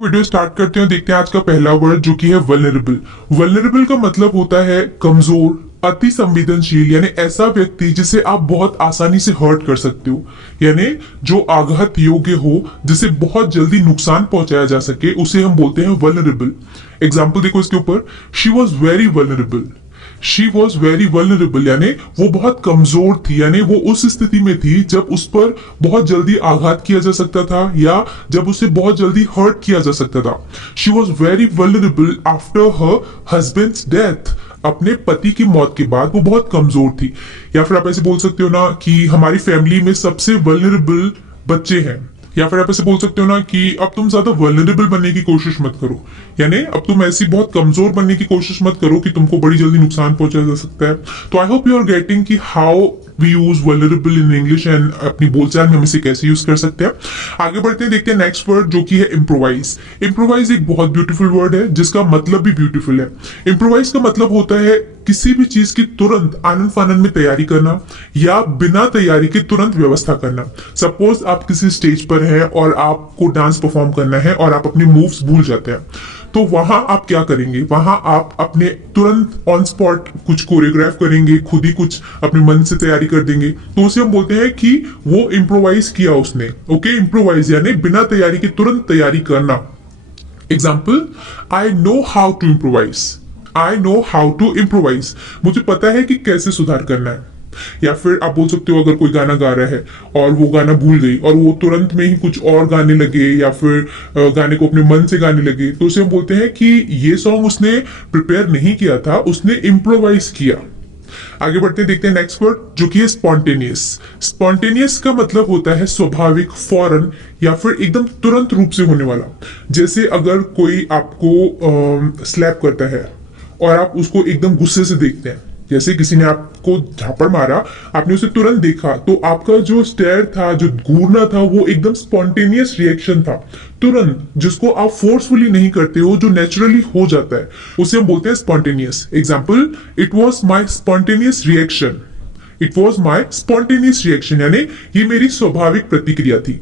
Video start करते हैं, देखते हैं आज का पहला वर्ड जो कि है वल्नरेबल। वल्नरेबल का मतलब होता है कमजोर, अति संवेदनशील, यानी ऐसा व्यक्ति जिसे आप बहुत आसानी से हर्ट कर सकते हो, यानी जो आघात योग्य हो, जिसे बहुत जल्दी नुकसान पहुंचाया जा सके, उसे हम बोलते हैं वल्नरेबल। एग्जाम्पल देखो इसके ऊपर, she was very vulnerable. She was very vulnerable यानी वो बहुत कमजोर थी, यानी वो उस स्थिति में थी जब उस पर बहुत जल्दी आघात किया जा सकता था या जब उसे बहुत जल्दी हर्ट किया जा सकता था। She was very vulnerable after her husband's death. अपने पति की मौत के बाद वो बहुत कमजोर थी। या फिर आप ऐसे बोल सकते हो ना कि हमारी फैमिली में सबसे वल्नरेबल बच्चे हैं। या फिर आप ऐसे बोल सकते हो ना कि अब तुम ज्यादा वल्नरेबल बनने की कोशिश मत करो, यानी अब तुम ऐसी बहुत कमजोर बनने की कोशिश मत करो कि तुमको बड़ी जल्दी नुकसान पहुंचाया जा सकता है। तो I hope you are getting कि how we use vulnerable in English and अपनी बोलचाल में हम इसे कैसे यूज कर सकते हैं। आगे बढ़ते हैं, देखते हैं नेक्स्ट वर्ड जो कि है इम्प्रोवाइज। इम्प्रोवाइज एक बहुत ब्यूटीफुल वर्ड है जिसका मतलब भी ब्यूटीफुल है। इम्प्रोवाइज का मतलब होता है किसी भी चीज की तुरंत आनन फानन में तैयारी करना या बिना तैयारी के तुरंत व्यवस्था करना। सपोज आप किसी स्टेज पर हैं और आपको डांस परफॉर्म करना है और आप अपने मूव्स भूल जाते हैं, तो वहां आप क्या करेंगे? वहां आप अपने तुरंत ऑन स्पॉट कुछ कोरियोग्राफ करेंगे, खुद ही कुछ अपने मन से तैयारी कर देंगे, तो उसे हम बोलते हैं कि वो इम्प्रोवाइज किया उसने। ओके, इम्प्रोवाइज यानी बिना तैयारी के तुरंत तैयारी करना। Example, I know how to improvise. I know how to improvise, मुझे पता है कि कैसे सुधार करना है। या फिर आप बोल सकते हो अगर कोई गाना गा रहा है और वो गाना भूल गई और वो तुरंत में ही कुछ और गाने लगे या फिर गाने को अपने मन से गाने लगे, तो उसे हम बोलते हैं कि ये सॉन्ग उसने प्रिपेयर नहीं किया था, उसने इम्प्रोवाइज किया। आगे बढ़ते हैं, देखते हैं नेक्स्ट वर्ड जो कि है स्पॉन्टेनियस। स्पॉन्टेनियस का मतलब होता है स्वाभाविक, फौरन या फिर एकदम तुरंत रूप से होने वाला। जैसे अगर कोई आपको स्लैप करता है और आप उसको एकदम गुस्से से देखते हैं, जैसे किसी ने आपको झापड़ मारा, आपने उसे तुरंत देखा, तो आपका जो स्टेयर था, जो घूरना था, वो एकदम स्पॉन्टेनियस रिएक्शन था, तुरंत, जिसको आप फोर्सफुली नहीं करते हो, जो नेचुरली हो जाता है, उसे हम बोलते हैं spontaneous. Example, it was my spontaneous reaction. It was my spontaneous reaction यानी ये मेरी स्वाभाविक प्रतिक्रिया थी।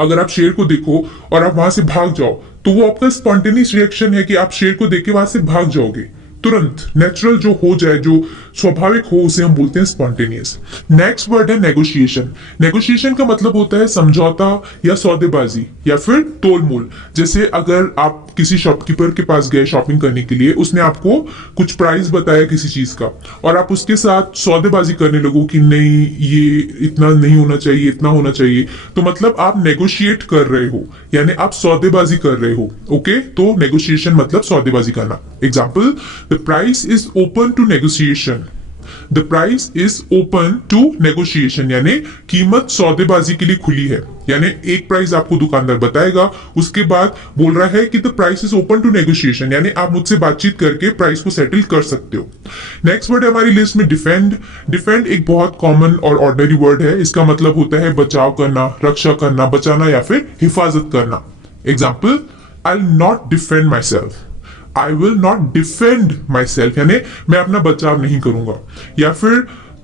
अगर आप शेर को देखो और आप वहां से भाग जाओ, तो वो आपका स्पॉन्टेनियस रिएक्शन है कि आप शेर को देख के वहां से भाग जाओगे, तुरंत नेचुरल जो हो जाए, जो स्वाभाविक हो, उसे हम बोलते हैं स्पॉन्टेनियस। नेक्स्ट वर्ड है नेगोशिएशन। नेगोशिएशन का मतलब होता है समझौता या सौदेबाजी या फिर तोलमोल। जैसे अगर आप किसी शॉपकीपर के पास गए शॉपिंग करने के लिए, उसने आपको कुछ प्राइस बताया किसी चीज का और आप उसके साथ सौदेबाजी करने लगो कि नहीं, ये इतना नहीं होना चाहिए, इतना होना चाहिए, तो मतलब आप नेगोशिएट कर रहे हो, यानी आप सौदेबाजी कर रहे हो। ओके, तो नेगोशिएशन मतलब सौदेबाजी करना। Example, the price is open to negotiation. The price is open to negotiation यानी कीमत सौदेबाजी के लिए खुली है। यानी एक प्राइस आपको दुकानदार बताएगा, उसके बाद बोल रहा है कि the price is open to negotiation यानी आप मुझसे बातचीत करके प्राइस को सेटल कर सकते हो। नेक्स्ट वर्ड है हमारी लिस्ट में डिफेंड। डिफेंड एक बहुत कॉमन और ऑर्डिनरी वर्ड है। इसका मतलब होता है बचाव करना, रक्षा करना, बचाना या फिर हिफाजत करना। Example, I will not defend my self. I will not defend my self यानी मैं अपना बचाव नहीं करूंगा। या फिर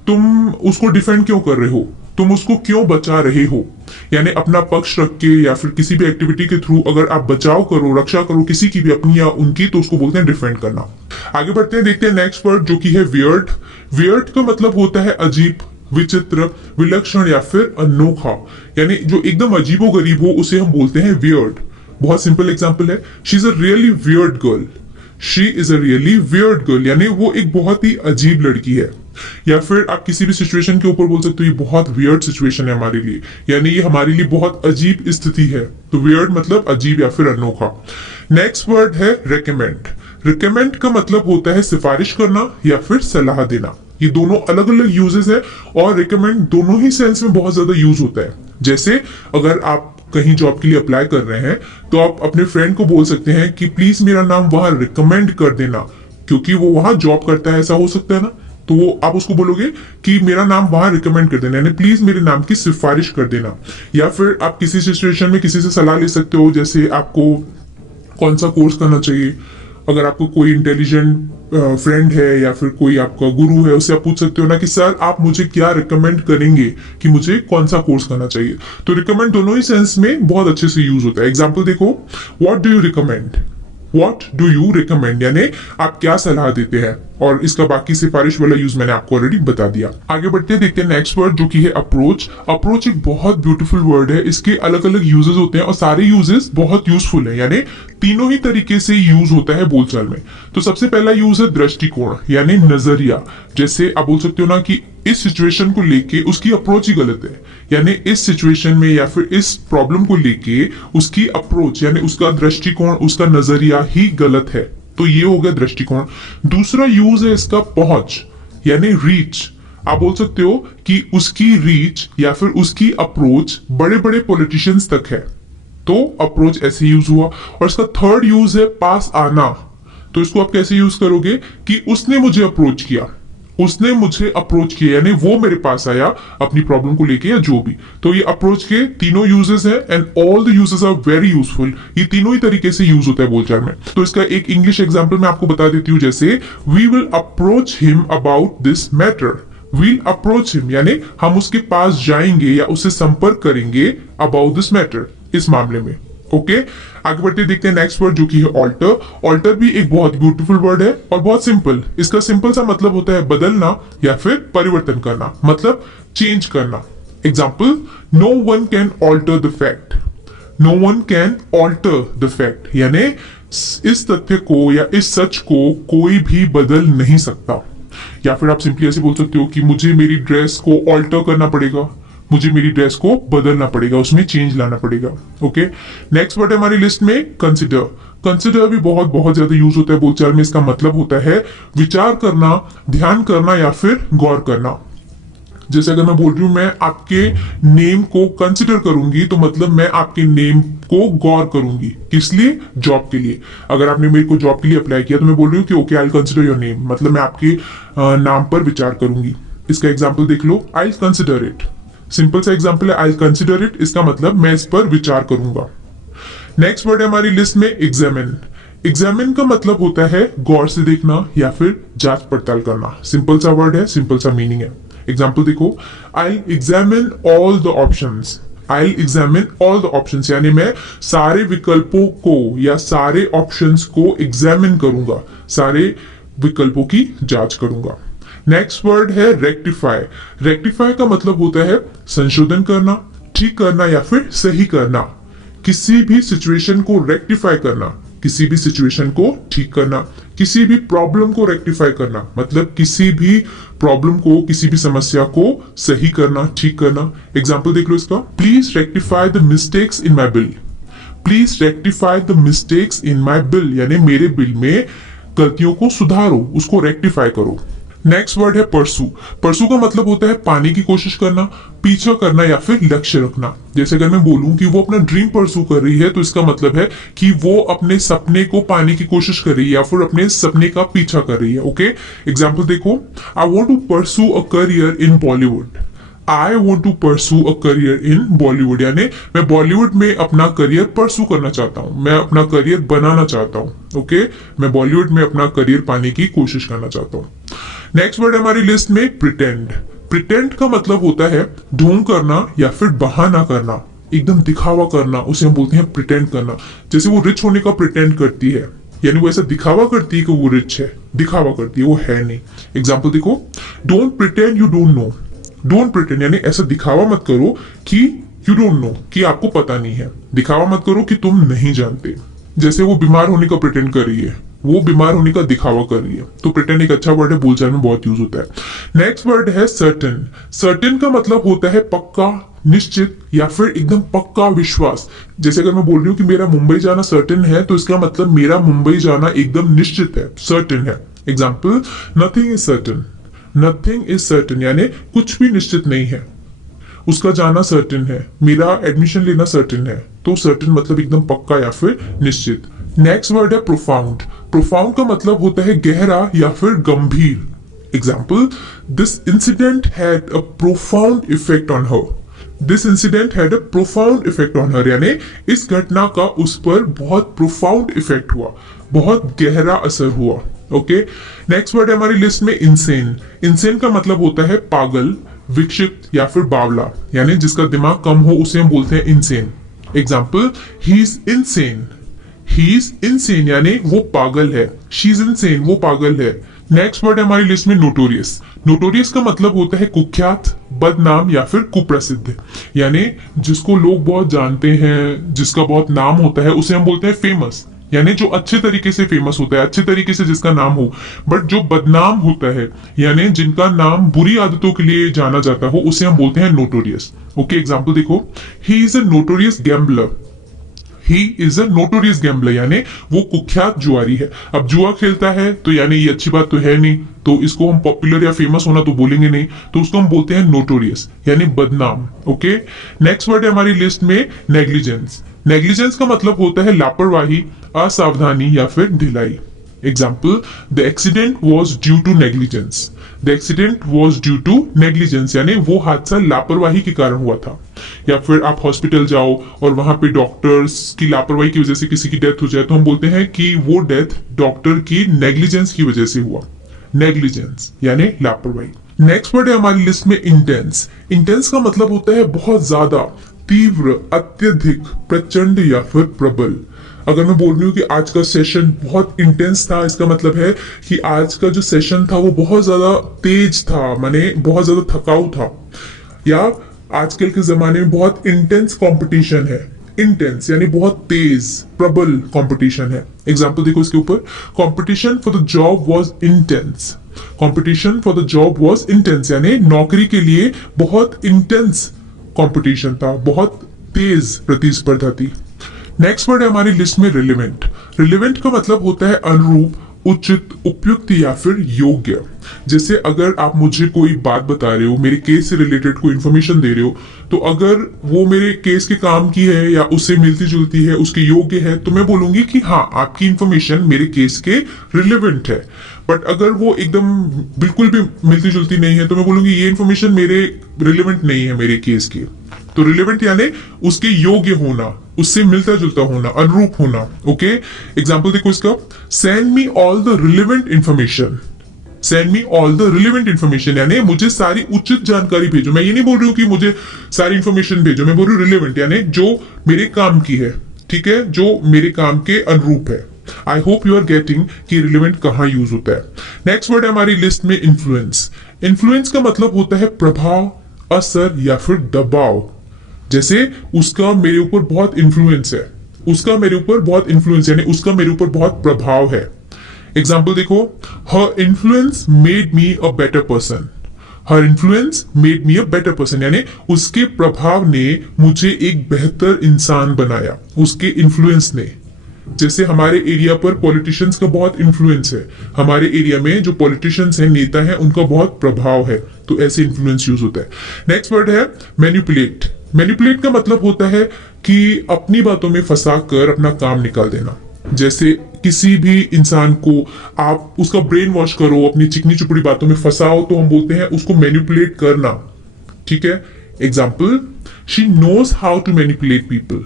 तुम उसको डिफेंड क्यों कर रहे हो, तुम उसको क्यों बचा रहे हो, यानी अपना पक्ष रख के या फिर किसी भी एक्टिविटी के थ्रू अगर आप बचाव करो, रक्षा करो किसी की भी, अपनी या उनकी, तो उसको बोलते हैं डिफेंड करना। आगे बढ़ते हैं, देखते हैं नेक्स्ट वर्ड जो कि है वियर्ड। वियर्ड का मतलब होता है अजीब, विचित्र, विलक्षण या फिर अनोखा, यानी जो एकदम अजीबो गरीब हो उसे हम बोलते हैं वियर्ड। बहुत सिंपल एग्जांपल है, she is a really weird girl. She is a really weird girl यानी वो एक बहुत ही अजीब लड़की है। या फिर आप किसी भी सिचुएशन के ऊपर बोल सकते हो ये बहुत वियर्ड सिचुएशन है हमारे लिए, यानी ये हमारे लिए बहुत अजीब स्थिति है। तो वियर्ड मतलब अजीब या फिर अनोखा। नेक्स्ट वर्ड है रिकमेंड। रिकमेंड का मतलब होता है सिफारिश करना या फिर सलाह देना। ये दोनों अलग अलग यूजेस है और रिकमेंड दोनों ही सेंस में बहुत ज्यादा यूज होता है। जैसे अगर आप कहीं जॉब के लिए अप्लाई कर रहे हैं तो आप अपने फ्रेंड को बोल सकते हैं कि प्लीज मेरा नाम वहां रिकमेंड कर देना, क्योंकि वो वहां जॉब करता है, ऐसा हो सकता है ना, तो वो आप उसको बोलोगे कि मेरा नाम वहां रिकमेंड कर देना, यानी प्लीज मेरे नाम की सिफारिश कर देना। या फिर आप किसी सिचुएशन में किसी से सलाह ले सकते हो, जैसे आपको कौन सा कोर्स करना चाहिए, अगर आपको कोई इंटेलिजेंट फ्रेंड है या फिर कोई आपका गुरु है, उससे आप पूछ सकते हो ना कि सर आप मुझे क्या रिकमेंड करेंगे कि मुझे कौन सा कोर्स करना चाहिए। तो रिकमेंड दोनों ही सेंस में बहुत अच्छे से यूज होता है। एग्जाम्पल देखो, what do you recommend, what do you recommend यानी आप क्या सलाह देते हैं, और इसका बाकी सिफारिश वाला यूज मैंने आपको ऑलरेडी बता दिया। आगे बढ़ते देखते हैं नेक्स्ट वर्ड जो कि है अप्रोच। अप्रोच एक बहुत ब्यूटीफुल वर्ड है, इसके अलग अलग यूजेस होते हैं और सारे यूजेस बहुत यूजफुल है, यानी तीनों ही तरीके से यूज होता है बोलचाल में। तो सबसे पहला यूज है दृष्टिकोण यानी नजरिया। जैसे आप बोल सकते हो ना कि इस सिचुएशन को लेके उसकी अप्रोच ही गलत है, यानी इस सिचुएशन में या फिर इस प्रॉब्लम को लेके उसकी अप्रोच यानी उसका दृष्टिकोण, उसका नजरिया ही गलत है। तो ये हो गया दृष्टिकोण। दूसरा यूज है इसका पहुंच यानी रीच। आप बोल सकते हो कि उसकी रीच या फिर उसकी अप्रोच बड़े बड़े पॉलिटिशियंस तक है, तो अप्रोच ऐसे यूज हुआ। और इसका थर्ड यूज है पास आना। तो इसको आप कैसे यूज करोगे कि उसने मुझे अप्रोच किया, उसने मुझे अप्रोच किया यानी वो मेरे पास आया अपनी प्रॉब्लम को लेके या जो भी। तो ये अप्रोच के तीनों यूजेस है and all the uses are very useful. ये तीनों ही तरीके से यूज होता है बोलचाल में। तो इसका एक इंग्लिश एग्जांपल मैं आपको बता देती हूँ, जैसे we will approach him about this matter. We'll approach him यानी हम उसके पास जाएंगे या उससे संपर्क करेंगे अबाउट दिस मैटर, इस मामले में। ओके आगे बढ़ते देखते हैं नेक्स्ट वर्ड जो कि है ऑल्टर। ऑल्टर भी एक बहुत ब्यूटीफुल वर्ड है और बहुत सिंपल। इसका सिंपल सा मतलब होता है बदलना या फिर परिवर्तन करना, मतलब चेंज करना। Example, no one can alter the fact. No one can alter the fact यानी इस तथ्य को या इस सच को कोई भी बदल नहीं सकता। या फिर आप सिंपली ऐसे बोल सकते हो कि मुझे मेरी ड्रेस को ऑल्टर करना पड़ेगा, मुझे मेरी ड्रेस को बदलना पड़ेगा, उसमें चेंज लाना पड़ेगा। ओके नेक्स्ट वर्ड है हमारी लिस्ट में कंसिडर। कंसिडर भी बहुत बहुत ज्यादा यूज होता है बोलचाल में। इसका मतलब होता है विचार करना, ध्यान करना या फिर गौर करना। जैसे अगर मैं बोल रही हूं मैं आपके नेम को कंसिडर करूंगी, तो मतलब मैं आपके नेम को गौर करूंगी। किस लिए? जॉब के लिए। अगर आपने मेरे को जॉब के लिए अप्लाई किया तो मैं बोल रही हूँ कि okay I will consider your name, मतलब मैं आपके नाम पर विचार करूंगी। इसका एग्जाम्पल देख लो, I will consider it. Simple सा एग्जाम्पल है आई विल कंसिडर इट, इसका मतलब मैं इस पर विचार करूंगा। नेक्स्ट वर्ड है हमारी लिस्ट में एग्जामिन। एग्जामिन का मतलब होता है गौर से देखना या फिर जांच पड़ताल करना। सिंपल सा वर्ड है, सिंपल सा मीनिंग है। एग्जाम्पल देखो, I examine all the options. I examine all the options यानी मैं सारे विकल्पों को या सारे ऑप्शंस को एग्जामिन करूंगा, सारे विकल्पों की जांच करूंगा। नेक्स्ट वर्ड है रेक्टिफाई। रेक्टिफाई का मतलब होता है संशोधन करना, ठीक करना या फिर सही करना। किसी भी सिचुएशन को रेक्टिफाई करना, किसी भी सिचुएशन को ठीक करना, किसी भी प्रॉब्लम को रेक्टिफाई करना, मतलब किसी भी प्रॉब्लम को, किसी भी समस्या को सही करना, ठीक करना। एग्जाम्पल देख लो इसका, please rectify the mistakes in my bill. Please rectify the mistakes in my bill यानी मेरे बिल में गलतियों को सुधारो, उसको रेक्टिफाई करो। नेक्स्ट वर्ड है परसू। परसू का मतलब होता है पाने की कोशिश करना, पीछा करना या फिर लक्ष्य रखना। जैसे अगर मैं बोलूं कि वो अपना ड्रीम परसू कर रही है तो इसका मतलब है कि वो अपने सपने को पाने की कोशिश कर रही है या फिर अपने सपने का पीछा कर रही है। ओके एग्जाम्पल देखो, I want to pursue a career in Bollywood. I want to pursue a career in Bollywood यानी मैं बॉलीवुड में अपना करियर परसू करना चाहता हूँ, मैं अपना करियर बनाना चाहता हूँ। ओके मैं बॉलीवुड में अपना करियर पाने की कोशिश करना चाहता हूँ। नेक्स्ट वर्ड हमारी लिस्ट में प्रिटेंड। प्रिटेंड का मतलब होता है ढोंग करना या फिर बहाना करना, एकदम दिखावा करना, उसे हम बोलते हैं प्रिटेंड करना। जैसे वो रिच होने का प्रिटेंड करती है यानी वो ऐसा दिखावा करती है कि वो रिच है, दिखावा करती है, वो है नहीं। एग्जाम्पल देखो, don't pretend you don't know. Don't pretend यानी ऐसा दिखावा मत करो कि यू डोंट नो, कि आपको पता नहीं है। दिखावा मत करो कि तुम नहीं जानते। जैसे वो बीमार होने का प्रिटेंड कर रही है, वो बीमार होने का दिखावा कर रही है। तो प्रिटेंड एक अच्छा वर्ड है, बोलचाल में बहुत यूज होता है। नेक्स्ट वर्ड है सर्टेन। सर्टेन का मतलब होता है पक्का, निश्चित या फिर एकदम पक्का विश्वास। जैसे अगर मैं बोल रही हूँ कि मेरा मुंबई जाना सर्टेन है तो इसका मतलब मेरा मुंबई जाना एकदम निश्चित है, सर्टेन है। Example, nothing is certain. Nothing is certain यानी कुछ भी निश्चित नहीं है, उसका जाना सर्टेन है, मेरा एडमिशन लेना सर्टेन है। तो सर्टेन मतलब एकदम पक्का या फिर निश्चित। नेक्स्ट वर्ड है प्रोफाउंड। प्रोफाउंड का मतलब होता है गहरा या फिर गंभीर। Example, this incident had a profound effect on her. This incident had a profound effect on her यानी इस घटना का उस पर बहुत प्रोफाउंड इफेक्ट हुआ, बहुत गहरा असर हुआ। ओके, नेक्स्ट वर्ड है हमारी लिस्ट में इंसेन। इंसेन का मतलब होता है पागल, विक्षिप्त या फिर बावला, यानी जिसका दिमाग कम हो उसे हम बोलते हैं insane. Example, he is insane. He is insane यानी वो पागल है। शी इज इनसेन, वो पागल है। नेक्स्ट वर्ड है हमारी लिस्ट में नोटोरियस। नोटोरियस का मतलब होता है कुख्यात, बदनाम या फिर कुप्रसिद्ध, यानी जिसको लोग बहुत जानते हैं, जिसका बहुत नाम होता है, उसे हम बोलते हैं फेमस, यानी जो अच्छे तरीके से फेमस होता है, अच्छे तरीके से जिसका नाम हो। बट जो बदनाम होता है, यानी जिनका नाम बुरी आदतों के लिए जाना जाता हो, उसे हम बोलते हैं नोटोरियस। ओके, एग्जाम्पल देखो, he is a notorious gambler. He is a notorious gambler यानी वो कुख्यात जुआरी है। अब जुआ खेलता है तो यानी ये अच्छी बात तो है नहीं, तो इसको हम पॉपुलर या फेमस होना तो बोलेंगे नहीं, तो उसको हम बोलते हैं नोटोरियस यानी बदनाम। ओके, नेक्स्ट वर्ड है हमारी लिस्ट में नेग्लिजेंस। नेग्लिजेंस का मतलब होता है लापरवाही, असावधानी या फिर ढिलाई। Example, the accident was due to negligence. The accident was due to negligence यानी वो हादसा लापरवाही के कारण हुआ था। या फिर आप हॉस्पिटल जाओ और वहां पे डॉक्टर्स की लापरवाही की वजह से किसी की डेथ हो जाए, तो हम बोलते हैं कि वो डेथ डॉक्टर की नेग्लिजेंस की वजह से हुआ। नेग्लिजेंस यानी लापरवाही। नेक्स्ट वर्ड है हमारी लिस्ट में इंटेंस। इंटेंस का मतलब होता है बहुत ज्यादा, तीव्र, अत्यधिक, प्रचंड या फिर प्रबल। अगर मैं बोल रही हूँ कि आज का सेशन बहुत इंटेंस था, इसका मतलब है कि आज का जो सेशन था वो बहुत ज्यादा तेज था, माने बहुत ज्यादा थकाऊ था। या आजकल के जमाने में बहुत इंटेंस कंपटीशन है। इंटेंस यानी बहुत तेज, प्रबल कंपटीशन है। एग्जाम्पल देखो इसके ऊपर, competition for the job was intense. Competition for the job was intense यानी नौकरी के लिए बहुत इंटेंस कंपटीशन था, बहुत तेज प्रतिस्पर्धा थी। नेक्स्ट वर्ड है हमारी लिस्ट में रिलेवेंट। रिलेवेंट का मतलब होता है अनुरूप, उचित, उपयुक्त या फिर योग्य। जैसे अगर आप मुझे कोई बात बता रहे हो, मेरे केस से रिलेटेड कोई इन्फॉर्मेशन दे रहे हो, तो अगर वो मेरे केस के काम की है या उससे मिलती जुलती है, उसके योग्य है, तो मैं बोलूंगी कि हाँ, आपकी इन्फॉर्मेशन मेरे केस के रिलेवेंट है। बट अगर वो एकदम बिल्कुल भी मिलती जुलती नहीं है, तो मैं बोलूंगी ये इन्फॉर्मेशन मेरे रिलेवेंट नहीं है मेरे केस की। तो रिलेवेंट यानी उसके योग्य होना, उससे मिलता जुलता होना, अनुरूप होना। ओके, एग्जाम्पल देखो इसका, send me all the relevant information. Send me all the relevant information यानी मुझे सारी उचित जानकारी भेजो। मैं ये नहीं बोल रही हूँ कि मुझे सारी इंफॉर्मेशन भेजो, मैं बोल रही हूँ रिलेवेंट यानी जो मेरे काम की है, ठीक है, जो मेरे काम के अनुरूप है। I hope you are getting कि रिलेवेंट कहाँ यूज होता है। नेक्स्ट वर्ड है हमारी लिस्ट में इन्फ्लुएंस। इन्फ्लुएंस का मतलब होता है प्रभाव, असर या फिर दबाव। जैसे उसका मेरे ऊपर बहुत इन्फ्लुएंस है, उसका मेरे ऊपर बहुत इन्फ्लुएंस यानी उसका मेरे ऊपर बहुत प्रभाव है। एग्जाम्पल देखो, her influence made me a better person. Her influence made me a better person यानी उसके प्रभाव ने मुझे एक बेहतर इंसान बनाया, उसके इन्फ्लुएंस ने। जैसे हमारे एरिया पर पॉलिटिशियंस का बहुत इन्फ्लुएंस है, हमारे एरिया में जो पॉलिटिशियंस हैं, नेता हैं, उनका बहुत प्रभाव है, तो ऐसे इन्फ्लुएंस यूज होता है। नेक्स्ट वर्ड है मैनिपुलेट। मैनिपुलेट का मतलब होता है कि अपनी बातों में फंसा कर अपना काम निकाल देना। जैसे किसी भी इंसान को आप उसका ब्रेन वॉश करो, अपनी चिकनी चुपड़ी बातों में फंसाओ, तो हम बोलते हैं उसको मैनिपुलेट करना। ठीक है, example, she knows how to manipulate people.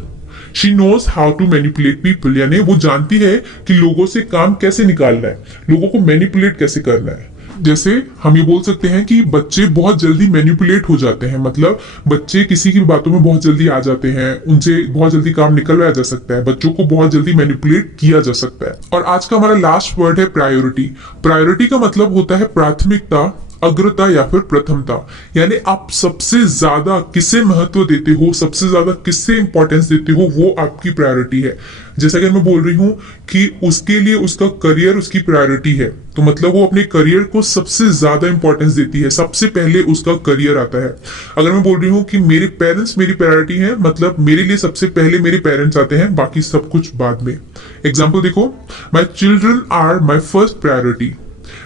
She knows how to manipulate people यानी वो जानती है कि लोगों से काम कैसे निकालना है, लोगों को मैनिपुलेट कैसे करना है। जैसे हम ये बोल सकते हैं कि बच्चे बहुत जल्दी मैनिपुलेट हो जाते हैं, मतलब बच्चे किसी की बातों में बहुत जल्दी आ जाते हैं, उनसे बहुत जल्दी काम निकलवाया जा सकता है, बच्चों को बहुत जल्दी मैनिपुलेट किया जा सकता है। और आज का हमारा लास्ट वर्ड है प्रायोरिटी। प्रायोरिटी का मतलब होता है प्राथमिकता, अग्रता या फिर प्रथमता, यानी आप सबसे ज्यादा किसे महत्व देते हो, सबसे ज्यादा किससे इंपॉर्टेंस देते हो, वो आपकी प्रायोरिटी है। जैसा कि मैं बोल रही हूं कि उसके लिए उसका करियर उसकी प्रायोरिटी है, तो मतलब वो अपने करियर को सबसे ज्यादा इंपॉर्टेंस देती है, सबसे पहले उसका करियर आता है। अगर मैं बोल रही हूँ कि मेरे पेरेंट्स मेरी प्रायोरिटी है, मतलब मेरे लिए सबसे पहले मेरे पेरेंट्स आते हैं, बाकी सब कुछ बाद में। एग्जाम्पल देखो, my children are my first priority.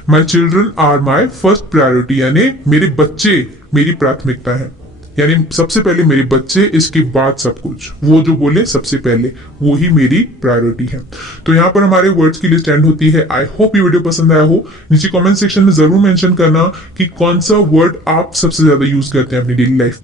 My children are my first priority यानी मेरे बच्चे मेरी प्राथमिकता है, यानी सबसे पहले मेरे बच्चे, इसके बाद सब कुछ, वो जो बोले सबसे पहले वो ही मेरी प्रायोरिटी है। तो यहाँ पर हमारे वर्ड्स की लिस्ट एंड होती है। आई होप ये वीडियो पसंद आया हो। नीचे कमेंट सेक्शन में जरूर मेंशन करना कि कौन सा वर्ड आप सबसे ज्यादा यूज करते हैं अपनी डेली लाइफ।